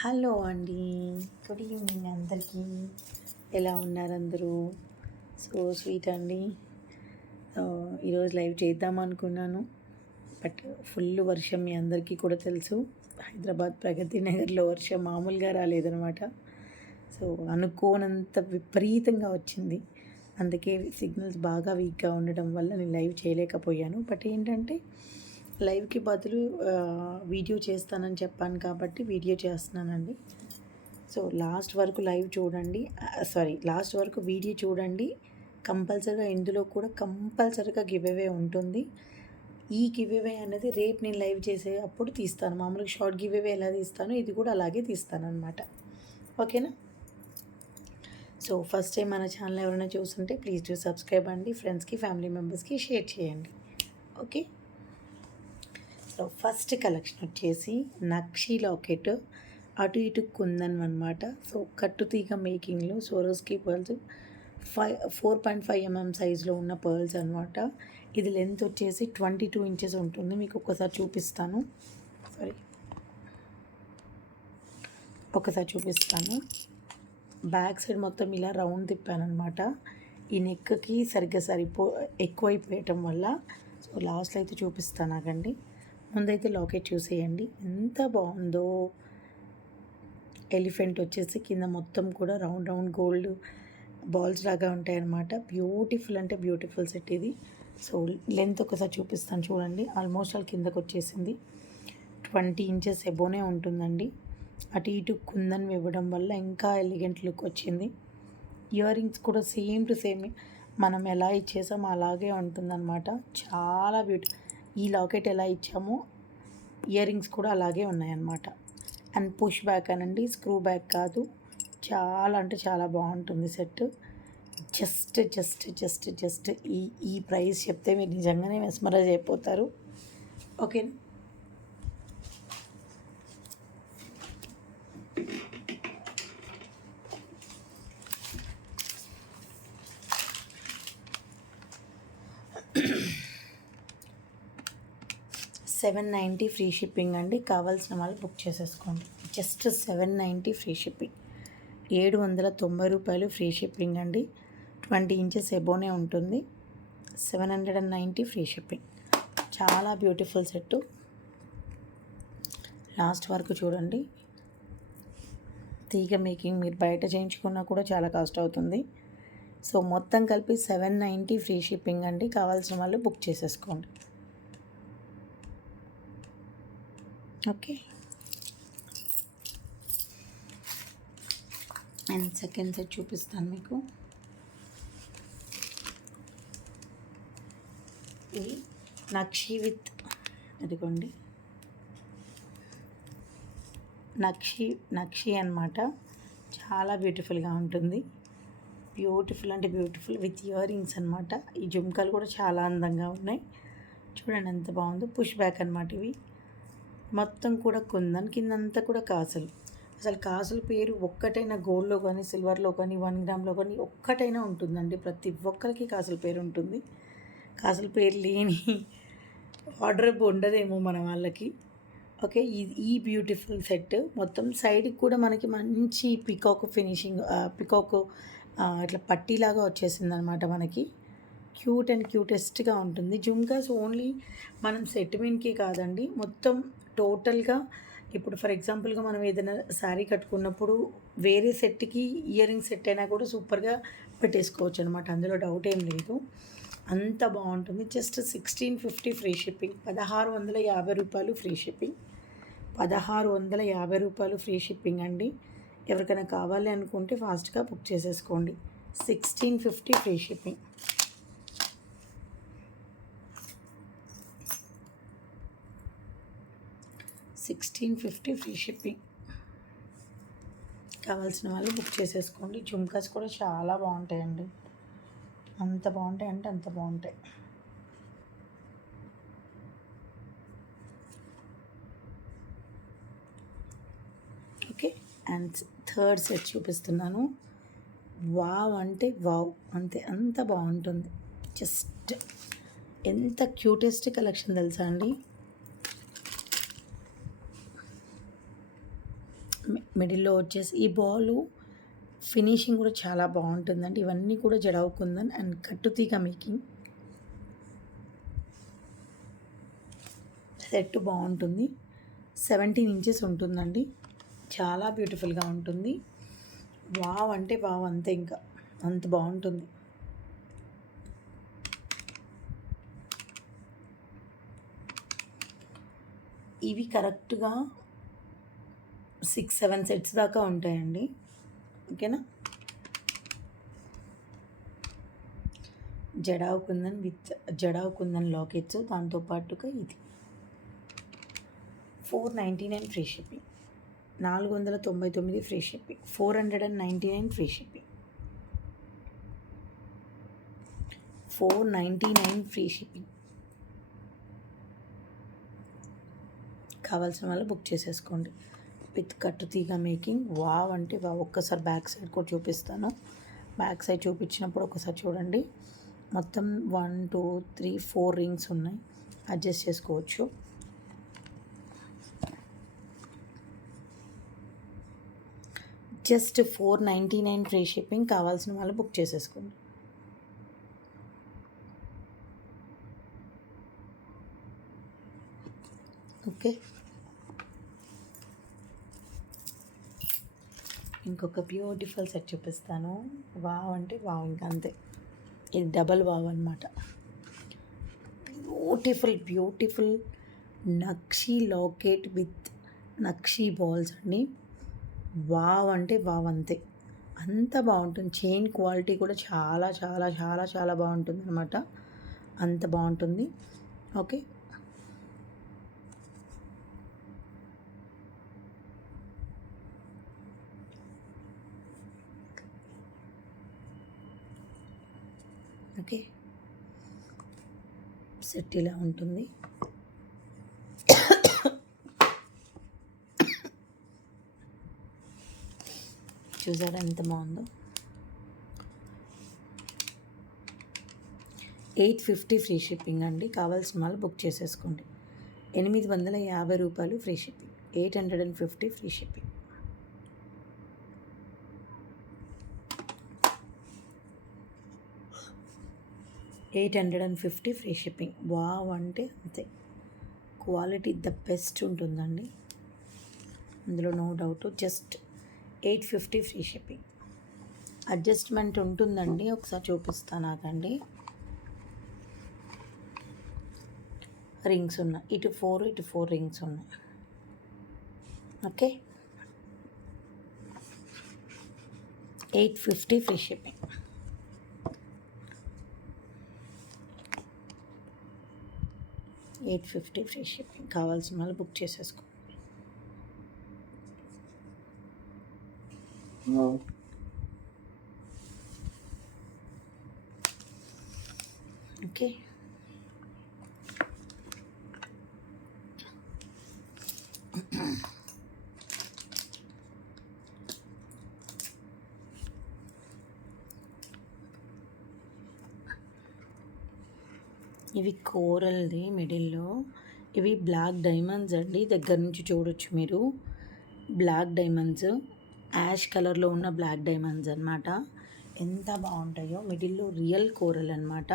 Hello అండి. Good evening అందరికీ. ఎలా ఉన్నారు అందరూ? సో స్వీట్ అండి. ఈరోజు లైవ్ చేద్దాం అనుకున్నాను, బట్ ఫుల్ వర్షం మీ అందరికీ కూడా తెలుసు. హైదరాబాద్ ప్రగతి నగర్లో వర్షం మామూలుగా రాలేదనమాట. సో అనుకోనంత విపరీతంగా వచ్చింది. అందుకే సిగ్నల్స్ బాగా వీక్గా ఉండడం వల్ల నేను లైవ్ చేయలేకపోయాను. బట్ ఏంటంటే లైవ్కి బదులు వీడియో చేస్తానని చెప్పాను కాబట్టి వీడియో చేస్తున్నానండి. సో లాస్ట్ వరకు లైవ్ చూడండి, లాస్ట్ వరకు వీడియో చూడండి. కంపల్సరీగా ఇందులో కూడా కంపల్సరీగా గివ్ అవే ఉంటుంది. ఈ గివ్ అవే అనేది రేపు నేను లైవ్ చేసే అప్పుడు తీస్తాను. మామూలుగా షార్ట్ గివ్ అవే ఎలా తీస్తానో ఇది కూడా అలాగే తీస్తాను అనమాట. ఓకేనా? సో ఫస్ట్ టైం మన ఛానల్ ఎవరైనా చూస్తుంటే ప్లీజ్ డూ సబ్స్క్రైబ్ అండి. ఫ్రెండ్స్కి ఫ్యామిలీ మెంబర్స్కి షేర్ చేయండి. ఓకే. సో ఫస్ట్ కలెక్షన్ వచ్చేసి నక్షి లాకెట్, అటు ఇటు కుందన్ అనమాట. సో కట్టుతీగ మేకింగ్లో సోరోస్కి పర్ల్స్ 4.5 mm సైజులో ఉన్న పర్ల్స్ అనమాట. ఇది లెంత్ వచ్చేసి 22 ఇంచెస్ ఉంటుంది. మీకు ఒకసారి చూపిస్తాను. బ్యాక్ సైడ్ మొత్తం ఇలా రౌండ్ తిప్పాను అనమాట. ఈ నెక్కి సరిగ్గా ఎక్కువైపోయటం వల్ల సో లాస్ట్లో అయితే చూపిస్తాను. ఆగండి, ముందైతే లాకెట్ చూసేయండి ఎంత బాగుందో. ఎలిఫెంట్ వచ్చేసి కింద మొత్తం కూడా రౌండ్ రౌండ్ గోల్డ్ బాల్స్ లాగా ఉంటాయి అన్నమాట. బ్యూటిఫుల్ అంటే బ్యూటిఫుల్ సెట్ ఇది. సో లెంత్ ఒకసారి చూపిస్తాను చూడండి. ఆల్మోస్ట్ ఆల్ కిందకు వచ్చేసింది. 20 ఇంచెస్ ఎబోనే ఉంటుందండి. అటు ఇటు కుందన్ ఇవ్వడం వల్ల ఇంకా ఎలిగెంట్ లుక్ వచ్చింది. ఇయర్ రింగ్స్ కూడా సేమ్ టు సేమ్ మనం ఎలా ఇచ్చేసామో అలాగే ఉంటుందన్నమాట. చాలా ఈ లాకెట్ ఎలా ఇచ్చామో ఇయర్ రింగ్స్ కూడా అలాగే ఉన్నాయన్నమాట. అండ్ పుష్ బ్యాక్ అనండి, స్క్రూ బ్యాక్ కాదు. చాలా అంటే చాలా బాగుంటుంది set. Just just just just ఈ ప్రైస్ చెప్తే మీరు నిజంగానే మెస్మరైజ్ అయిపోతారు. ఓకే. 790 ఫ్రీ షిప్పింగ్ అండి. కావాల్సిన వాళ్ళు బుక్ చేసేసుకోండి. Just 790 free shipping. 790 రూపాయలు ఫ్రీ షిప్పింగ్ అండి. 20 ఇంచెస్ ఎబోనే ఉంటుంది. 790 ఫ్రీ షిప్పింగ్. చాలా బ్యూటిఫుల్ సెట్టు. లాస్ట్ వరకు చూడండి. తీగ మేకింగ్ మీరు బయట చేయించుకున్నా కూడా చాలా కాస్ట్ అవుతుంది. సో మొత్తం కలిపి 790 ఫ్రీ షిప్పింగ్ అండి. కావాల్సిన వాళ్ళు బుక్ చేసేసుకోండి. ఓకే. అండ్ సెకండ్ సెట్ చూపిస్తాను మీకు. ఇది నక్షి విత్ అదిగోండి నక్షి అనమాట. చాలా బ్యూటిఫుల్గా ఉంటుంది. బ్యూటిఫుల్ అంటే బ్యూటిఫుల్ విత్ ఇయర్ రింగ్స్ అనమాట. ఈ జుమ్కాలు కూడా చాలా అందంగా ఉన్నాయి. చూడండి ఎంత బాగుందో. పుష్ బ్యాక్ అనమాట ఇవి. మొత్తం కూడా కుందన్, కిందంతా కూడా కాసులు. అసలు కాసుల పేరు ఒక్కటైనా గోల్డ్లో కానీ సిల్వర్లో కానీ 1 గ్రామ్లో కానీ ఒక్కటైనా ఉంటుందండి. ప్రతి ఒక్కరికి కాసుల పేరు ఉంటుంది. కాసుల పేరు లేని ఆర్డర్ ఉండదేమో మన వాళ్ళకి. ఓకే. ఈ బ్యూటిఫుల్ సెట్ మొత్తం సైడ్కి కూడా మనకి మంచి పికాక్ ఫినిషింగ్, పికాక్ ఇట్లా పట్టీలాగా వచ్చేసింది అనమాట. మనకి క్యూట్ అండ్ క్యూటెస్ట్గా ఉంటుంది. జుమ్కాస్ ఓన్లీ మనం సెట్ మీన్కి కాదండి, మొత్తం టోటల్గా. ఇప్పుడు ఫర్ ఎగ్జాంపుల్గా మనం ఏదైనా శారీ కట్టుకున్నప్పుడు వేరే సెట్కి ఇయర్ రింగ్ సెట్ అయినా కూడా సూపర్గా పెట్టేసుకోవచ్చు అనమాట. అందులో డౌట్ ఏం లేదు. అంత బాగుంటుంది. Just 1650 free shipping. 1650 రూపాయలు ఫ్రీ షిప్పింగ్. 1650 రూపాయలు ఫ్రీ షిప్పింగ్ అండి. ఎవరికైనా కావాలి అనుకుంటే ఫాస్ట్గా బుక్ చేసేసుకోండి. 1650 ఫ్రీ షిప్పింగ్. $1650 free shipping. కావాల్సిన వాళ్ళు బుక్ చేసేసుకోండి. జుమ్కాస్ కూడా చాలా బాగుంటాయండి. అంత బాగుంటాయి అంటే అంత బాగుంటాయి. ఓకే. అండ్ థర్డ్ సెట్ చూపిస్తున్నాను. వావ్ అంటే వావ్, అంతే, అంత బాగుంటుంది. జస్ట్ ఎంత క్యూటెస్ట్ కలెక్షన్ తెలుసా అండి. మిడిల్లో వచ్చేసి ఈ బాలు ఫినిషింగ్ కూడా చాలా బాగుంటుందండి. ఇవన్నీ కూడా jadau kundan and కట్టుతీగ making set బాగుంటుంది. 17 ఇంచెస్ ఉంటుందండి. చాలా బ్యూటిఫుల్గా ఉంటుంది. వావ్ అంటే వావ్, అంతే, ఇంకా అంత బాగుంటుంది. ఇవి కరెక్ట్గా 6-7 సెట్స్ దాకా ఉంటాయండి. ఓకేనా. జడావు కుందన్ విత్ జడావు కుందన్ లాకెట్స్, దాంతోపాటుగా ఇది 499 free shipping, 499 free shipping, 499 free shipping, 499 free shipping. కావాల్సిన వాళ్ళు బుక్ చేసేసుకోండి. విత్ కట్టుతీగ మేకింగ్. వావ్ అంటే వావ్. ఒక్కసారి బ్యాక్ సైడ్ కూడా చూపిస్తాను. బ్యాక్ సైడ్ చూపించినప్పుడు ఒకసారి చూడండి. మొత్తం 1 2 3 4 రింగ్స్ ఉన్నాయి. అడ్జస్ట్ చేసుకోవచ్చు. Just 499 free shipping. కావాల్సిన వాళ్ళు బుక్ చేసేసుకోండి. ఓకే. ఇంకొక బ్యూటిఫుల్ సెట్ చూపిస్తాను. వావ్ అంటే వావ్, ఇంకా అంతే. ఇది డబల్ వావ్ అనమాట. Beautiful nakshi locket with nakshi balls అండి. వావ్ అంటే వావ్, అంతే. అంత బాగుంటుంది. చైన్ క్వాలిటీ కూడా చాలా చాలా చాలా చాలా బాగుంటుంది అనమాట. అంత బాగుంటుంది. ఓకే. ఓకే, సెట్ ఇలా ఉంటుంది. చూసారా ఎంత బాగుందో. 850 ఫ్రీ షిప్పింగ్ అండి. కావాల్సిన వాళ్ళు బుక్ చేసేసుకోండి. 850 రూపాయలు free shipping. 850 free shipping. $850 free shipping. Wow అంటే అంతే. క్వాలిటీ ద బెస్ట్ ఉంటుందండి, అందులో no doubt. Just 850 free shipping. Adjustment ఉంటుందండి. ఒకసారి చూపిస్తాను నాకండి. రింగ్స్ ఉన్నాయి. ఇటు 4 రింగ్స్ ఉన్నాయి. Okay. 850 free shipping. $850 free shipping. కావాల్సిన వాళ్ళు బుక్ చేసేసుకో. ఓకే. ఇవి కోరల్ది మిడిల్లో. ఇవి బ్లాక్ డైమండ్స్ అండి. దగ్గర నుంచి చూడొచ్చు మీరు. బ్లాక్ డైమండ్స్, యాష్ కలర్లో ఉన్న బ్లాక్ డైమండ్స్ అనమాట. ఎంత బాగుంటాయో. మిడిల్లో రియల్ కోరల్ అనమాట.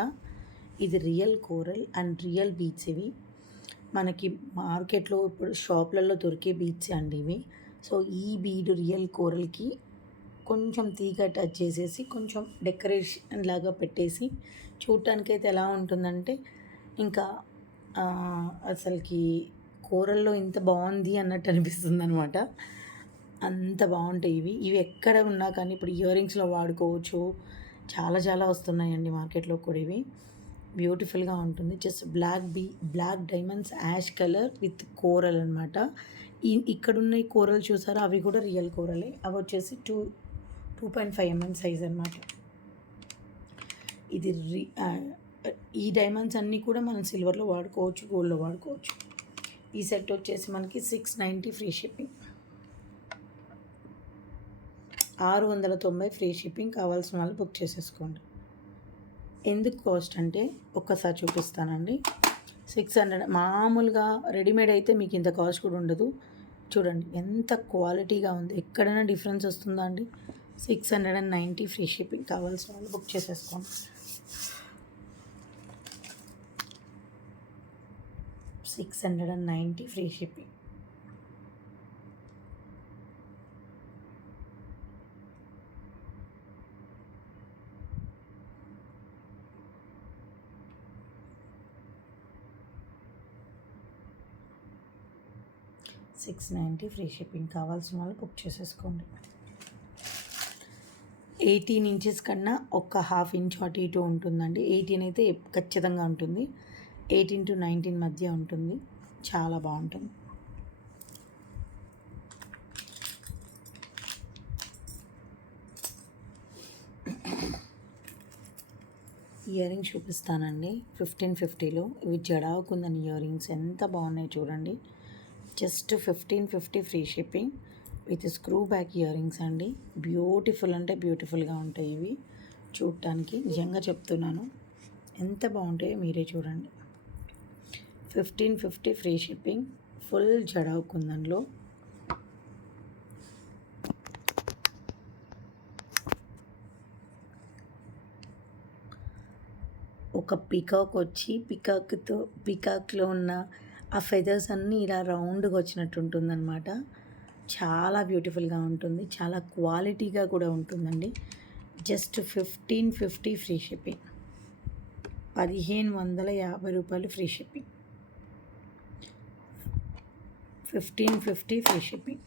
ఇది real coral and real beats. ఇవి మనకి మార్కెట్లో ఇప్పుడు షాప్లలో దొరికే బీట్స్ అండి ఇవి. సో ఈ బీడ్ రియల్ కోరల్కి కొంచెం తీగ టచ్ చేసేసి కొంచెం డెకరేషన్ లాగా పెట్టేసి చూడటానికైతే ఎలా ఉంటుందంటే ఇంకా అసలుకి కూరల్లో ఇంత బాగుంది అన్నట్టు అనిపిస్తుంది అనమాట. అంత బాగుంటాయి ఇవి. ఇవి ఎక్కడ ఉన్నా కానీ ఇప్పుడు ఇయర్ రింగ్స్లో వాడుకోవచ్చు. చాలా చాలా వస్తున్నాయండి మార్కెట్లో కూడా. ఇవి బ్యూటిఫుల్గా ఉంటుంది. Just black diamonds ash colour with coral అనమాట. ఇక్కడున్న ఈ కోరల్ చూసారా, అవి కూడా రియల్ కోరలే. అవి వచ్చేసి 2.5 mm సైజ్ అనమాట. ఇది ఈ డైమండ్స్ అన్నీ కూడా మనం సిల్వర్లో వాడుకోవచ్చు, గోల్డ్లో వాడుకోవచ్చు. ఈ సెట్ వచ్చేసి మనకి 690 ఫ్రీ షిప్పింగ్. 690 free shipping. కావాల్సిన వాళ్ళు బుక్ చేసేసుకోండి. ఎందుకు కాస్ట్ అంటే ఒక్కసారి చూపిస్తానండి. 600 మామూలుగా రెడీమేడ్ అయితే మీకు ఇంత కాస్ట్ కూడా ఉండదు. చూడండి ఎంత క్వాలిటీగా ఉంది. ఎక్కడైనా డిఫరెన్స్ వస్తుందా అండి? 690 ఫ్రీ షిప్పింగ్. కావాల్సిన వాళ్ళు బుక్ చేసేసుకోండి. 690 ఫ్రీ షిప్పింగ్. Free shipping. కావాల్సిన వాళ్ళు బుక్ చేసేసుకోండి. 18 ఇంచెస్ కన్నా ఒక హాఫ్ ఇంచ్ అటు ఇటు ఉంటుందండి. 18 అయితే ఖచ్చితంగా ఉంటుంది. 18 to 19 మధ్య ఉంటుంది. చాలా బాగుంటుంది. ఇయర్ రింగ్స్ చూపిస్తానండి. 1550లో ఇవి జడావుకుందని ఇయర్ రింగ్స్ ఎంత బాగున్నాయి చూడండి. Just 1550 free shipping with screw back ear rings అండి. బ్యూటిఫుల్ అంటే బ్యూటిఫుల్గా ఉంటాయి ఇవి చూడటానికి. నిజంగా చెప్తున్నాను, ఎంత బాగుంటాయో మీరే చూడండి. 1550 ఫ్రీ షిప్పింగ్. ఫుల్ జడావు కుందన్లో. ఒక పికాక్ వచ్చి పికాక్లో ఉన్న ఆ ఫెదర్స్ అన్నీ ఇలా రౌండ్గా వచ్చినట్టు ఉంటుందన్నమాట. చాలా బ్యూటిఫుల్గా ఉంటుంది. చాలా క్వాలిటీగా కూడా ఉంటుందండి. Just 1550 free shipping. 1550 రూపాయలు ఫ్రీ షిప్పింగ్. 1550 free shipping.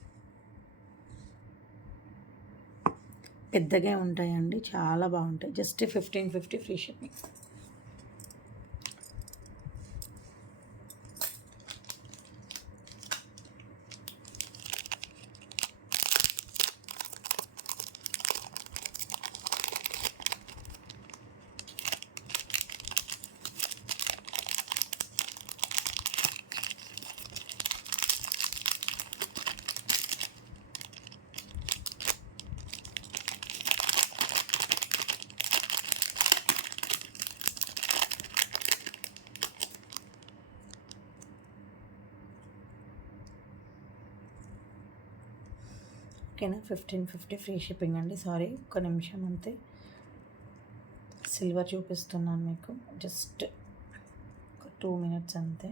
పెద్దగా ఉంటాయండి, చాలా బాగుంటాయి. Just 1550 free shipping. ఓకేనా? 1550 ఫ్రీ షిప్పింగ్ అండి. సారీ, ఒక్క నిమిషం అంతే. సిల్వర్ చూపిస్తున్నాను మీకు. జస్ట్ ఒక 2 minutes అంతే.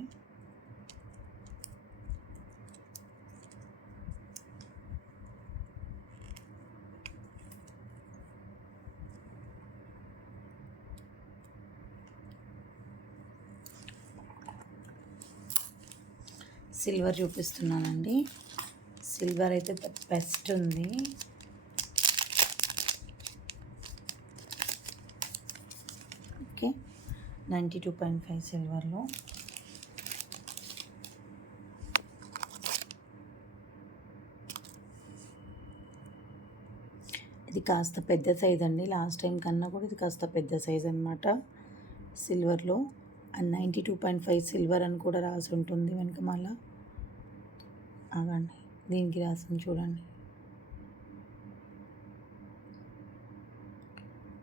సిల్వర్ చూపిస్తున్నానండి. సిల్వర్ అయితే బెస్ట్ ఉంది. ఓకే, 92.5 సిల్వర్లో. ఇది కాస్త పెద్ద సైజ్ అండి. లాస్ట్ టైం కన్నా కూడా ఇది కాస్త పెద్ద సైజ్ అనమాట సిల్వర్లో. అండ్ 92.5 సిల్వర్ అని కూడా రాసి ఉంటుంది వెనక. మళ్ళా ఆగండి, దీనికి రాసింది చూడండి.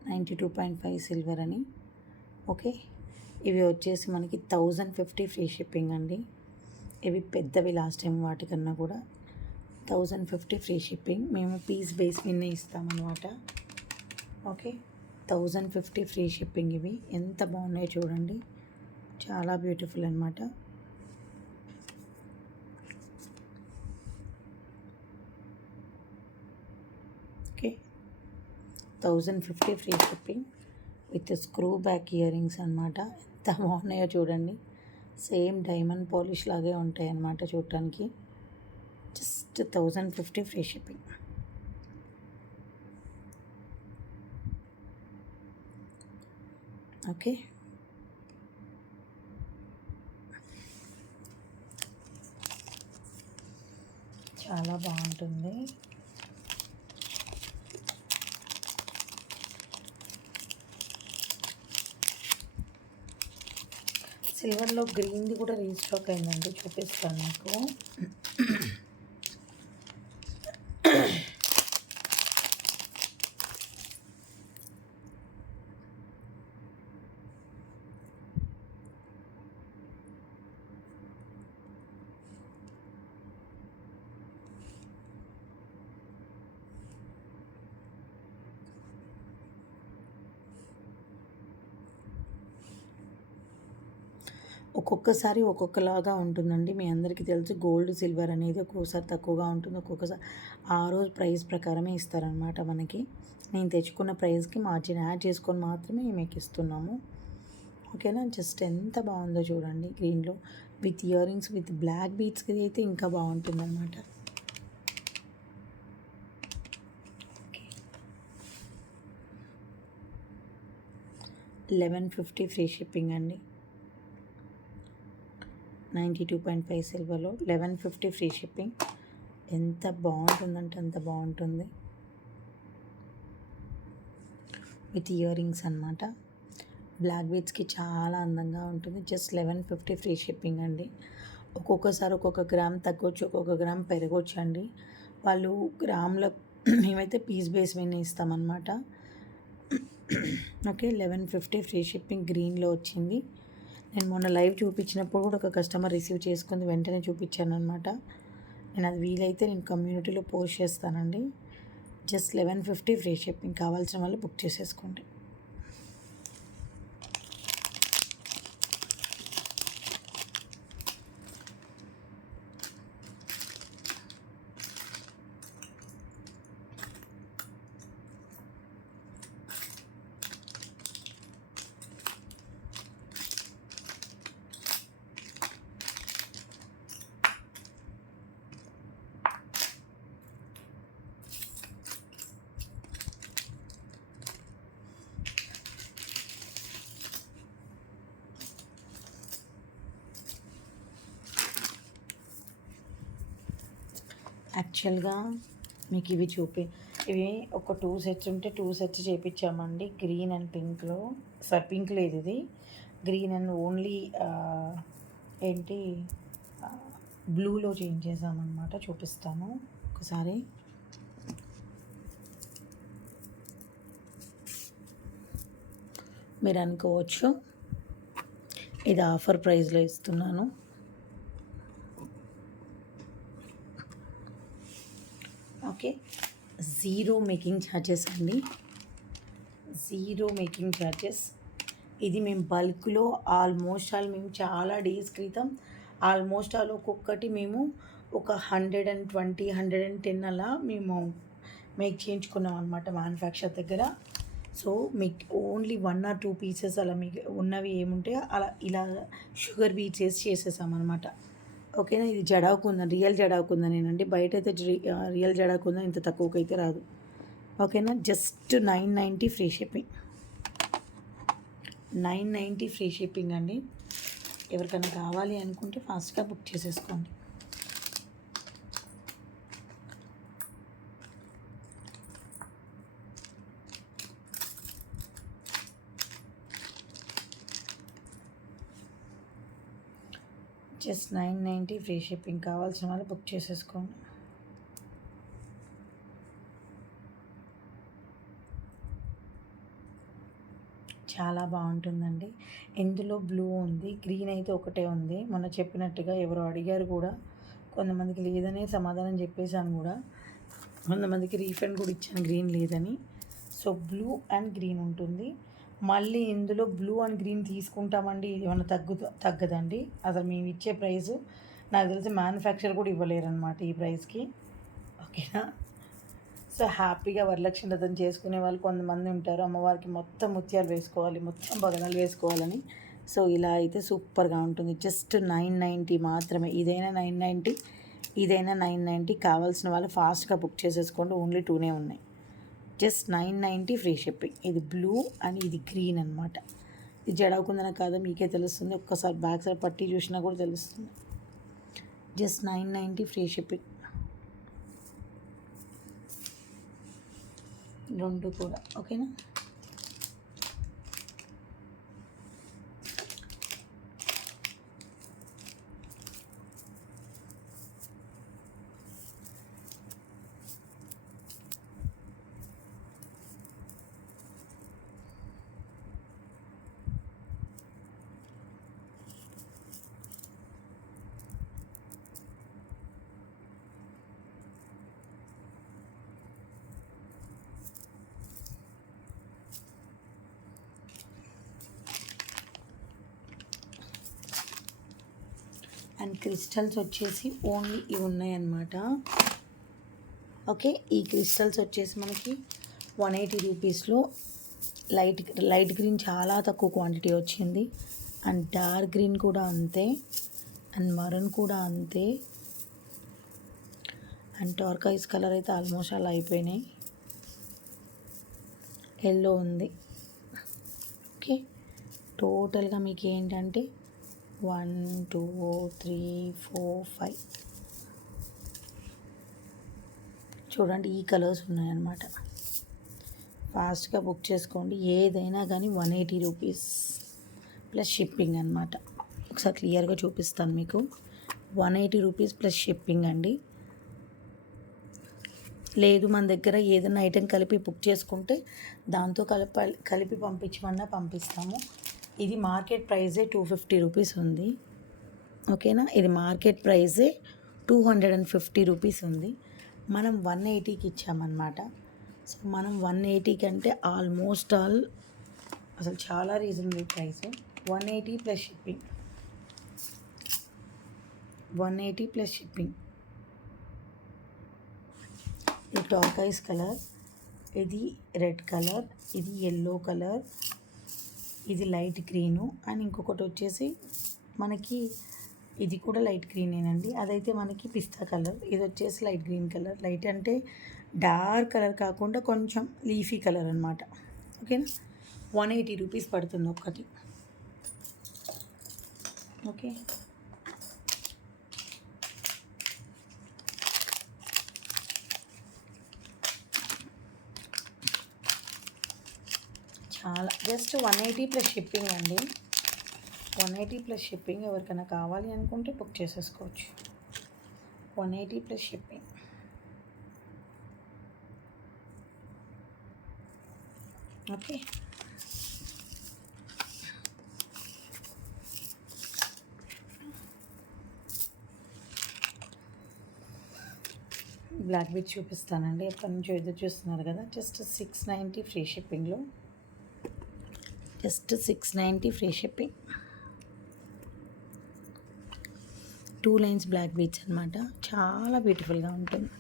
92.5 సిల్వర్ అని. ఓకే, ఇవి వచ్చేసి మనకి 1050 ఫ్రీ షిప్పింగ్ అండి. ఇవి పెద్దవి లాస్ట్ టైం వాటికన్నా కూడా. 1050 ఫ్రీ షిప్పింగ్. మేము పీస్ బేస్ మీద ఇస్తామన్నమాట. Okay, 1050 free shipping. ఇవి ఎంత బాగున్నాయో చూడండి, చాలా బ్యూటిఫుల్ అనమాట. Okay, 1050 free shipping with screw back ear rings అనమాట. ఎంత బాగున్నాయో చూడండి. సేమ్ డైమండ్ పాలిష్ లాగే ఉంటాయి అన్నమాట చూడటానికి. Just 1050 free shipping. ఓకే, చాలా బాగుంటుంది. సిల్వర్లో గ్రీన్ది కూడా రీస్టాక్ అయిందండి, చూపిస్తాను మీకు. ఒక్కొక్కసారి ఒక్కొక్కలాగా ఉంటుందండి. మీ అందరికీ తెలుసు గోల్డ్, సిల్వర్ అనేది ఒక్కొక్కసారి తక్కువగా ఉంటుంది. ఒక్కొక్కసారి ఆ రోజు ప్రైస్ ప్రకారమే ఇస్తారనమాట మనకి. నేను తెచ్చుకున్న ప్రైస్‌కి మార్జిన్ యాడ్ చేసుకొని మాత్రమే మీకు ఇస్తున్నాము. ఓకేనా. జస్ట్ ఎంత బాగుందో చూడండి గ్రీన్‌లో with earrings with black బీడ్స్‌కి అయితే ఇంకా బాగుంటుందన్నమాట. ఓకే. 1150 ఫ్రీ షిప్పింగ్ అండి. 92.5 సిల్వర్లో 1150 ఫ్రీ షిప్పింగ్. ఎంత బాగుంటుందంటే అంత బాగుంటుంది. విత్ ఇయర్ రింగ్స్ అనమాట. బ్లాక్ బీడ్స్కి చాలా అందంగా ఉంటుంది. జస్ట్ 1150 ఫ్రీ షిప్పింగ్ అండి. ఒక్కొక్కసారి ఒక్కొక్క గ్రామ్ తగ్గొచ్చు, ఒక్కొక్క గ్రామ్ పెరగొచ్చు అండి. వాళ్ళు గ్రామ్లో మేమైతే పీస్ బేస్ మీద ఇస్తామన్నమాట. ఓకే. 1150 ఫ్రీ షిప్పింగ్ గ్రీన్లో వచ్చింది. నేను మొన్న లైవ్ చూపించినప్పుడు కూడా ఒక కస్టమర్ రిసీవ్ చేసుకుంది, వెంటనే చూపించాను అనమాట. నేను అది వీలైతే నేను కమ్యూనిటీలో పోస్ట్ చేస్తానండి. Just 1150 free shipping. కావాల్సిన వాళ్ళు బుక్ చేసేసుకోండి. యాక్చువల్గా మీకు ఇవి ఒక 2 సెట్స్ ఉంటే 2 సెట్స్ చేయించామండి. గ్రీన్ అండ్ పింక్లో. పింక్ లేదు, ఇది గ్రీన్ అండ్ ఓన్లీ ఏంటి బ్లూలో చేంజ్ చేసామన్నమాట. చూపిస్తాను ఒకసారి. మీరు అనుకోవచ్చు ఇది ఆఫర్ ప్రైస్లో ఇస్తున్నాను. ఓకే. జీరో మేకింగ్ ఛార్జెస్ అండి. Zero making charges. ఇది మేము బల్క్లో మేము చాలా డేస్ క్రితం ఒక్కొక్కటి మేము ఒక 120, 110 అలా మేము మేక్ చేయించుకున్నాం అనమాట మ్యానుఫ్యాక్చర్ దగ్గర. సో మీకు ఓన్లీ 1 or 2 పీసెస్ అలా మీకు ఉన్నవి ఏముంటే అలా ఇలా షుగర్ బీట్స్ వేసి చేసేసామన్నమాట. ఓకేనా. ఇది జడాకుందా, రియల్ జడాకుందనేనండి. బయట అయితే రియల్ జడాకుందా ఇంత తక్కువకైతే రాదు. ఓకేనా. Just 990 free shipping. 990 free shipping అండి. ఎవరికైనా కావాలి అనుకుంటే ఫాస్ట్గా బుక్ చేసేసుకోండి. Just 990 free shipping. కావాల్సిన వాళ్ళు బుక్ చేసేసుకోండి. చాలా బాగుంటుందండి. ఇందులో బ్లూ ఉంది, గ్రీన్ అయితే ఒకటే ఉంది. మొన్న చెప్పినట్టుగా ఎవరు అడిగారు కూడా, కొంతమందికి లేదనే సమాధానం చెప్పేశాను కూడా, కొంతమందికి రీఫండ్ కూడా ఇచ్చాను గ్రీన్ లేదని. సో బ్లూ అండ్ గ్రీన్ ఉంటుంది. మళ్ళీ ఇందులో బ్లూ అండ్ గ్రీన్ తీసుకుంటామండి, ఏమైనా తగ్గదండి. అసలు మేము ఇచ్చే ప్రైస్ నాకు తెలిసి మ్యానుఫ్యాక్చర్ కూడా ఇవ్వలేరనమాట ఈ ప్రైస్కి. ఓకేనా. సో హ్యాపీగా వరలక్ష్మి వ్రతం చేసుకునే వాళ్ళు కొంతమంది ఉంటారు, అమ్మవారికి మొత్తం ముత్యాలు వేసుకోవాలి, మొత్తం బగనాలు వేసుకోవాలని. సో ఇలా అయితే సూపర్గా ఉంటుంది. జస్ట్ 990 మాత్రమే. ఇదైనా 990, ఇదైనా 990. కావాల్సిన వాళ్ళు ఫాస్ట్గా బుక్ చేసేసుకోండి. ఓన్లీ 2 ఉన్నాయి. Just 990 free shipping. ఇది బ్లూ అండ్ ఇది గ్రీన్ అనమాట. ఇది జడవుకుందన కాదో మీకే తెలుస్తుంది. ఒక్కసారి బ్యాక్ సైడ్ పట్టి చూసినా కూడా తెలుస్తుంది. Just 990 free shipping. 2 కూడా. ఓకేనా. అండ్ క్రిస్టల్స్ వచ్చేసి ఓన్లీ ఇవి ఉన్నాయన్నమాట. ఓకే, ఈ క్రిస్టల్స్ వచ్చేసి మనకి 180 రూపీస్లో లైట్ గ్రీన్ చాలా తక్కువ క్వాంటిటీ వచ్చింది. అండ్ డార్క్ గ్రీన్ కూడా అంతే, అండ్ మరూన్ కూడా అంతే, అండ్ టర్కాయిస్ కలర్ అయితే ఆల్మోస్ట్ అలా అయిపోయినాయి. ఎల్లో ఉంది. ఓకే, టోటల్గా మీకు ఏంటంటే 1 2 3 4 5 చూడండి, ఈ కలర్స్ ఉన్నాయన్నమాట. ఫాస్ట్గా బుక్ చేసుకోండి. ఏదైనా కానీ 180 రూపీస్ ప్లస్ షిప్పింగ్ అనమాట. ఒకసారి క్లియర్గా చూపిస్తాను మీకు. 180 రూపీస్ ప్లస్ షిప్పింగ్ అండి. లేదు మన దగ్గర ఏదైనా ఐటెం కలిపి బుక్ చేసుకుంటే దాంతో కలిపి పంపించమన్నా పంపిస్తాము. ఇది మార్కెట్ ప్రైజే 250 రూపీస్ ఉంది. ఓకేనా, ఇది మార్కెట్ ప్రైజే 250 రూపీస్ ఉంది. మనం 180కి ఇచ్చామన్నమాట. సో మనం 180 కంటే ఆల్మోస్ట్ ఆల్ అసలు చాలా reasonable price. 180 plus shipping, 180 plus shipping. ఇది టర్కాయిస్ కలర్, ఇది రెడ్ కలర్, ఇది ఎల్లో కలర్, ఇది లైట్ గ్రీను, అండ్ ఇంకొకటి వచ్చేసి మనకి ఇది కూడా లైట్ గ్రీనేనండి. అదైతే మనకి పిస్తా కలర్. ఇది వచ్చేసి లైట్ గ్రీన్ కలర్. లైట్ అంటే డార్క్ కలర్ కాకుండా కొంచెం లీఫీ కలర్ అనమాట. ఓకేనా, 180 రూపీస్ పడుతుంది ఒక్కటి. ఓకే, చాలా జస్ట్ 180 ప్లస్ షిప్పింగ్ అండి. 180 ప్లస్ షిప్పింగ్. ఎవరికైనా కావాలి అనుకుంటే బుక్ చేసేసుకోవచ్చు. 180 plus shipping. Okay, black beads చూపిస్తానండి. ఎప్పటి నుంచో ఎదురు చూస్తున్నారు కదా. జస్ట్ 690 ఫ్రీ షిప్పింగ్లో, just 690 free shipping. 2 lines black beads అనమాట. చాలా బ్యూటిఫుల్గా ఉంటుంది.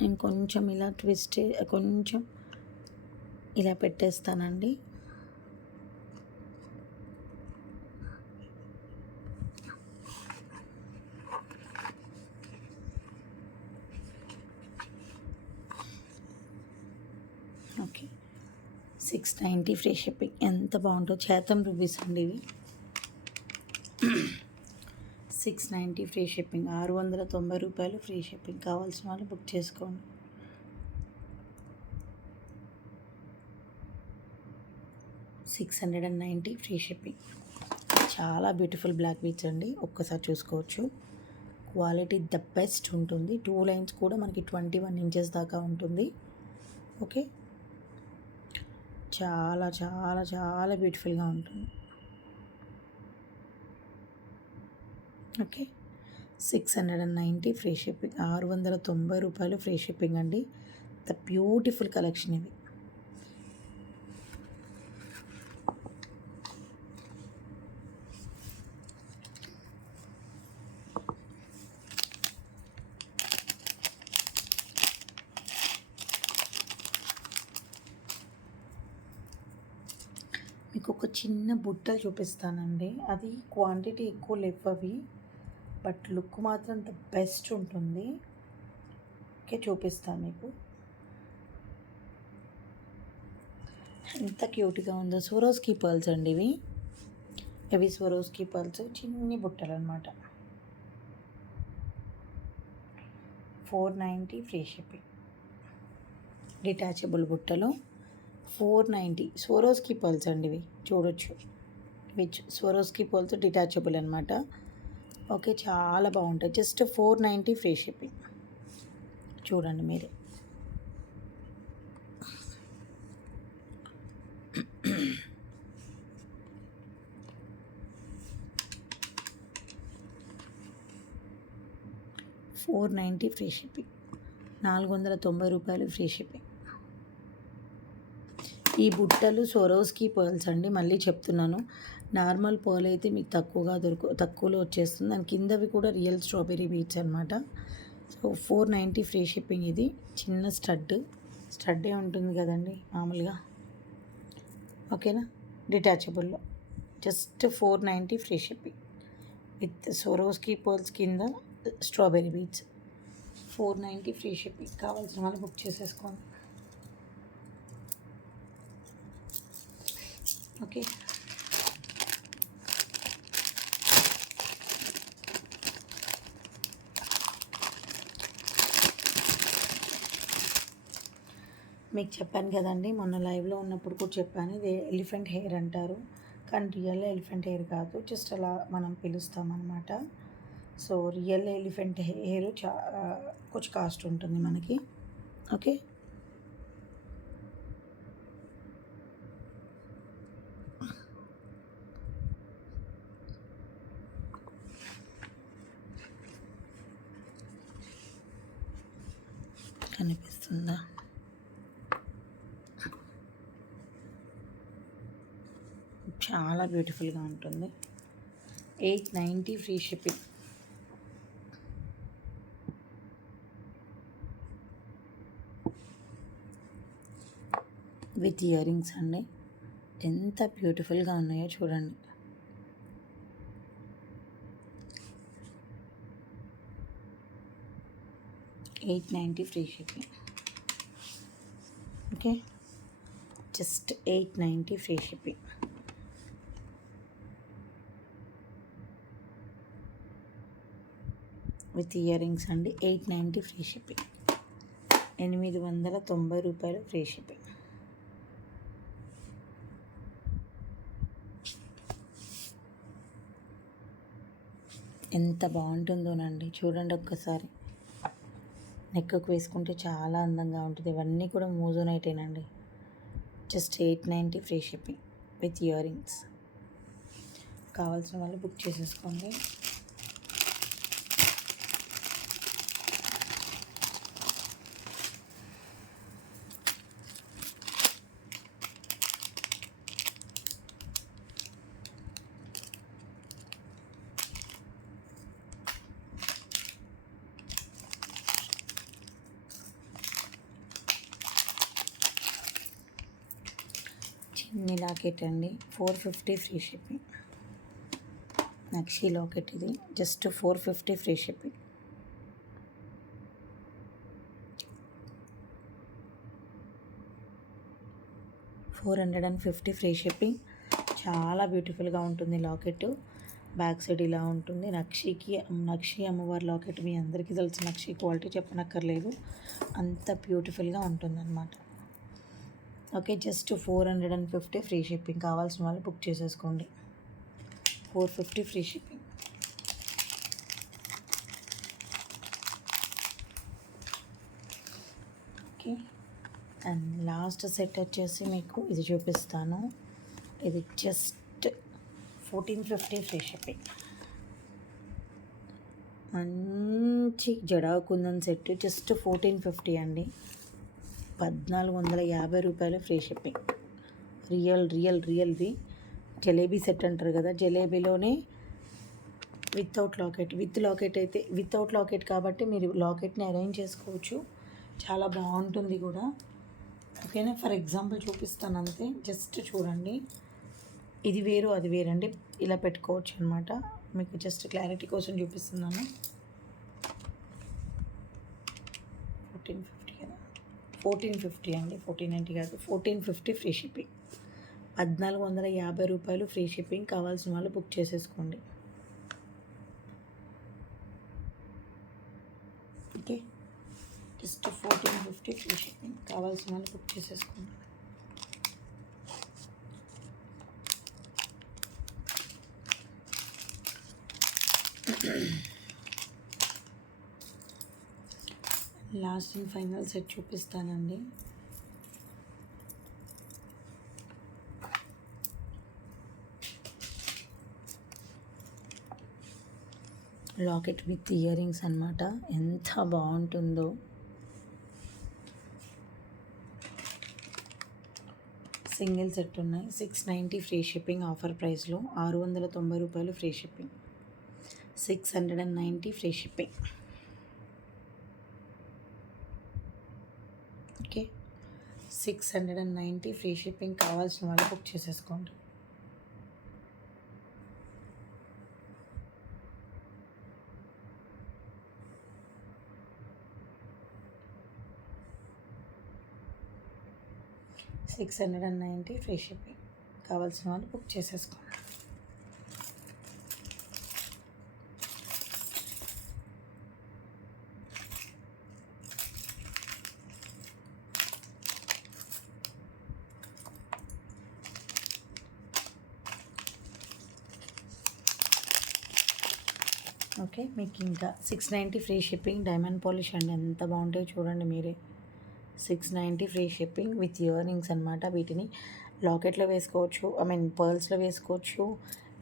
నేను కొంచెం ఇలా ట్విస్ట్ కొంచెం ఇలా పెట్టేస్తానండి. Okay, 690 free shipping. ఎంత బాగుంటుందో. చేతం రూపీస్ అండి ఇవి. 690 ఫ్రీ షిప్పింగ్. 690 రూపాయలు ఫ్రీ షిప్పింగ్. కావాల్సిన వాళ్ళు బుక్ చేసుకోండి. $690 ఫ్రీ షిప్పింగ్. చాలా బ్యూటిఫుల్ బ్లాక్ బీచ్ అండి. ఒక్కసారి చూసుకోవచ్చు. క్వాలిటీ ద బెస్ట్ ఉంటుంది. 2 లైన్స్ కూడా మనకి 21 ఇంచెస్ దాకా ఉంటుంది. ఓకే, చాలా చాలా చాలా బ్యూటిఫుల్గా ఉంటుంది. Okay, 690 free shipping. 690 రూపాయలు ఫ్రీ షిప్పింగ్ అండి. ద బ్యూటిఫుల్ కలెక్షన్ ఇది. మీకు ఒక చిన్న బుట్టలు చూపిస్తానండి. అది క్వాంటిటీ ఎక్కువ లేవు అవి, బట్ లుక్ మాత్రం ద బెస్ట్ ఉంటుంది. ఓకే, చూపిస్తాను మీకు. ఎంత క్యూట్గా ఉందో. స్వరోస్కి పర్ల్స్ అండి ఇవి. ఇవి స్వరోస్కి పర్ల్స్. చిన్ని బుట్టలు అనమాట. 490 ఫ్రీ షిప్పింగ్. డిటాచబుల్ బుట్టలు 490. స్వరోస్కి పర్ల్స్ అండి ఇవి. చూడొచ్చు, ఇవి స్వరోస్కి పర్ల్స్ డిటాచబుల్ అనమాట. ఓకే, చాలా బాగుంటాయి. Just 490 free shipping. చూడండి మీరే. $490 ఫ్రీ షిప్పింగ్. 490 రూపాయలు ఫ్రీ షిప్పింగ్. ఈ బుట్టలు సొరోస్కి పర్ల్స్ అండి. మళ్ళీ చెప్తున్నాను, నార్మల్ పర్ల్ అయితే మీకు తక్కువలో వచ్చేస్తుంది. దాని కిందవి కూడా రియల్ స్ట్రాబెర్రీ బీట్స్ అనమాట. So 490 free shipping. ఇది చిన్న స్టడ్డే ఉంటుంది కదండి మామూలుగా, ఓకేనా, డిటాచబుల్లో. Just 490 free shipping with Swarovski pearls కింద స్ట్రాబెర్రీ బీట్స్. 490 free shipping. కావాల్సిన వాళ్ళు బుక్ చేసేసుకోండి. ఓకే, మీకు చెప్పాను కదండి, మొన్న లైవ్లో ఉన్నప్పుడు కూడా చెప్పాను, ఇది ఎలిఫెంట్ హెయిర్ అంటారు, కానీ రియల్ ఎలిఫెంట్ హెయిర్ కాదు, జస్ట్ అలా మనం పిలుస్తామన్నమాట. సో రియల్ ఎలిఫెంట్ హెయిర్ కొంచెం కాస్ట్ ఉంటుంది మనకి. ఓకే, కనిపిస్తుందా? చాలా బ్యూటిఫుల్గా ఉంటుంది. 890 free shipping. With ear rings అండి. ఎంత బ్యూటిఫుల్గా ఉన్నాయో చూడండి. $890 free shipping. Okay, just 890 free shipping. With ear rings అండి. 890 ఫ్రీ షిప్పింగ్. 890 రూపాయలు ఫ్రీ షిప్పింగ్. ఎంత బాగుంటుందోనండి, చూడండి ఒక్కసారి. నెక్కకు వేసుకుంటే చాలా అందంగా ఉంటుంది. ఇవన్నీ కూడా మోజోనైటేనండి. Just 890 free shipping with earrings. కావాల్సిన వాళ్ళు బుక్ చేసేసుకోండి. చిన్ని లాకెట్ అండి, 450 ఫ్రీ షిప్పింగ్. నక్షి లాకెట్ ఇది, just 450 free shipping. $450 free shipping. చాలా బ్యూటిఫుల్గా ఉంటుంది లాకెట్. బ్యాక్ సైడ్ ఇలా ఉంటుంది. నక్షి అమ్మవారి లాకెట్ మీ అందరికీ తెలుసు. నక్షి క్వాలిటీ చెప్పనక్కర్లేదు, అంత బ్యూటిఫుల్గా ఉంటుందన్నమాట. Okay, just 450 free shipping. కావాల్సిన వాళ్ళు బుక్ చేసేసుకోండి. 450 free shipping. Okay, and last set వచ్చేసి మీకు ఇది చూపిస్తాను. ఇది జస్ట్ 1450 ఫ్రీ షిప్పింగ్. మంచి జడా కుందన్ సెట్, జస్ట్ 1450 అండి. 1450 రూపాయలు ఫ్రీ షిప్పింగ్. రియల్ది జలేబీ సెట్ అంటారు కదా, జలేబీలోనే వితౌట్ లాకెట్. వితౌట్ లాకెట్ కాబట్టి మీరు లాకెట్ని అరేంజ్ చేసుకోవచ్చు. చాలా బాగుంటుంది కూడా. ఓకేనా, ఫర్ ఎగ్జాంపుల్ చూపిస్తాను అంతే, జస్ట్ చూడండి. ఇది వేరు అది వేరండి, ఇలా పెట్టుకోవచ్చు అనమాట. మీకు జస్ట్ క్లారిటీ కోసం చూపిస్తున్నాను. 1450 అండి, 1490 కాదు, 1450 ఫ్రీ షిప్పింగ్. 1450 రూపాయలు ఫ్రీ షిప్పింగ్. కావాల్సిన వాళ్ళు బుక్ చేసేసుకోండి. Okay, just 1450 free shipping. కావాల్సిన వాళ్ళు బుక్ చేసేసుకోండి. లాస్ట్ అండ్ ఫైనల్ సెట్ చూపిస్తానండి. లాకెట్ విత్ ఇయర్ రింగ్స్ అనమాట. ఎంత బాగుంటుందో. సింగిల్ సెట్ ఉన్నాయి. 690 ఫ్రీ షిప్పింగ్ ఆఫర్ ప్రైస్లో. 690 రూపాయలు free shipping. 690 free shipping. Okay, 690 free shipping. కావాల్సిన వాళ్ళు బుక్ చేసేసుకోండి. $690 ఫ్రీ షిప్పింగ్. కావాల్సిన వాళ్ళు బుక్ చేసేసుకోండి. ఓకే, మీకు ఇంకా 690 ఫ్రీ షిప్పింగ్. డైమండ్ పాలిష్ అండి, ఎంత బాగుంటాయో చూడండి మీరే. 690 ఫ్రీ షిప్పింగ్ విత్ ఇయరింగ్స్ అనమాట. వీటిని లాకెట్లో వేసుకోవచ్చు, పర్ల్స్లో వేసుకోవచ్చు,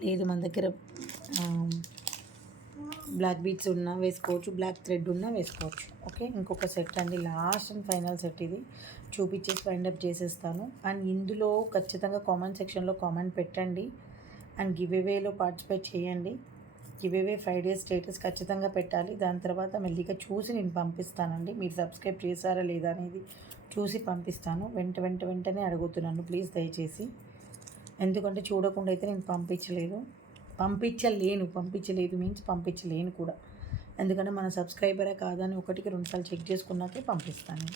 లేదు మన దగ్గర బ్లాక్ బీట్స్ ఉన్నా వేసుకోవచ్చు, బ్లాక్ థ్రెడ్ ఉన్నా వేసుకోవచ్చు. ఓకే, ఇంకొక సెట్ అండి, లాస్ట్ అండ్ ఫైనల్ సెట్ ఇది. చూపించేసి వైండప్ చేసేస్తాను. అండ్ ఇందులో ఖచ్చితంగా కామెంట్ సెక్షన్లో కామెంట్ పెట్టండి అండ్ గివ్ అవేలో పార్టిసిపేట్ చేయండి. గివ్ అవే 5 days స్టేటస్ ఖచ్చితంగా పెట్టాలి. దాని తర్వాత మెల్లిగా చూసి నేను పంపిస్తానండి. మీరు సబ్స్క్రైబ్ చేశారా లేదా అనేది చూసి పంపిస్తాను. వెంటనే అడుగుతున్నాను ప్లీజ్, దయచేసి. ఎందుకంటే చూడకుండా అయితే నేను పంపించలేదు మీన్స్ పంపించలేను కూడా. ఎందుకంటే మన సబ్స్క్రైబరే కాదని 1కి 2 సార్లు చెక్ చేసుకున్నాకే పంపిస్తాను.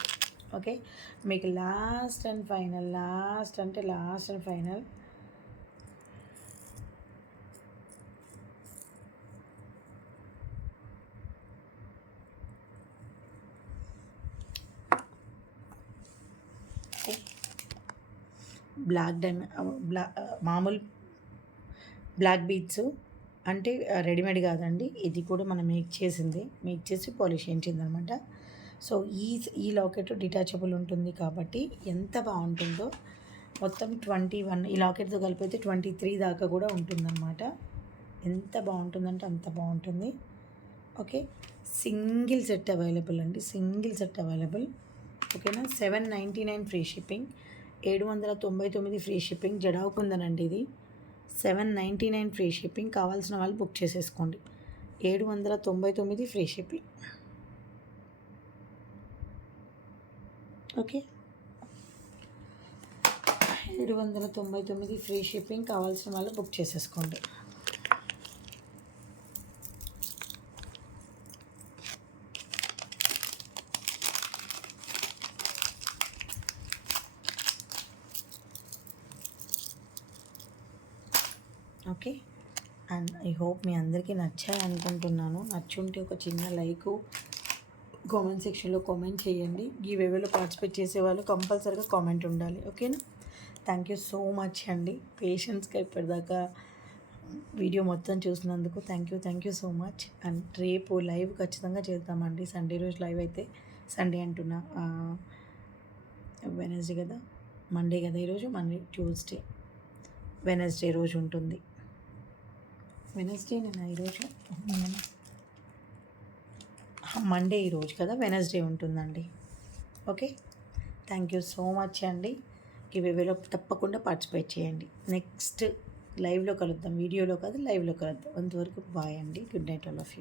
ఓకే, మీకు లాస్ట్ అండ్ ఫైనల్ మామూలు బ్లాక్ బీడ్స్ అంటే రెడీమేడ్ కాదండి, ఇది కూడా మనం మేక్ చేసి పాలిష్ చేయించిందనమాట. సో ఈ లాకెట్ డిటాచబుల్ ఉంటుంది కాబట్టి ఎంత బాగుంటుందో. మొత్తం 21, ఈ లాకెట్తో కలిపితే 23 దాకా కూడా ఉంటుందన్నమాట. ఎంత బాగుంటుందంటే అంత బాగుంటుంది. Okay, single set available. ఓకేనా, 799 ఫ్రీ షిప్పింగ్. 799 free shipping. జడావుకుందనండి ఇది. 799 ఫ్రీ షిప్పింగ్. కావాల్సిన వాళ్ళు బుక్ చేసేసుకోండి. 799 free shipping. Okay, 799 free shipping. కావాల్సిన వాళ్ళు బుక్ చేసేసుకోండి. ఓకే, అండ్ ఐ హోప్ మీ అందరికీ నచ్చాయి అనుకుంటున్నాను. నచ్చుంటే ఒక చిన్న లైక్, కామెంట్ సెక్షన్లో కామెంట్ చేయండి. గివ్ అవేలో పార్టిసిపేట్ చేసేవాళ్ళు కంపల్సరీగా కామెంట్ ఉండాలి. ఓకేనా, థ్యాంక్ యూ సో మచ్ అండి. పేషెన్స్గా ఇప్పటిదాకా వీడియో మొత్తం చూసినందుకు thank you so much. And రేపు లైవ్ ఖచ్చితంగా చేద్దామండి. సండే రోజు లైవ్ అయితే, సండే అంటున్నా, వెనస్డే కదా, మండే కదా ఈరోజు, ట్యూస్డే, వెనస్డే రోజు ఉంటుంది. వెనస్డేనేనా ఈరోజు? మండే ఈరోజు కదా, వెనస్డే ఉంటుందండి. Okay, thank you so much అండి. గివ్ అవేలో తప్పకుండా పార్టిసిపేట్ చేయండి. నెక్స్ట్ లైవ్లో కలుద్దాం, వీడియోలో కాదు లైవ్లో కలుద్దాం. అంతవరకు బాయ్ అండి. Good night all of you.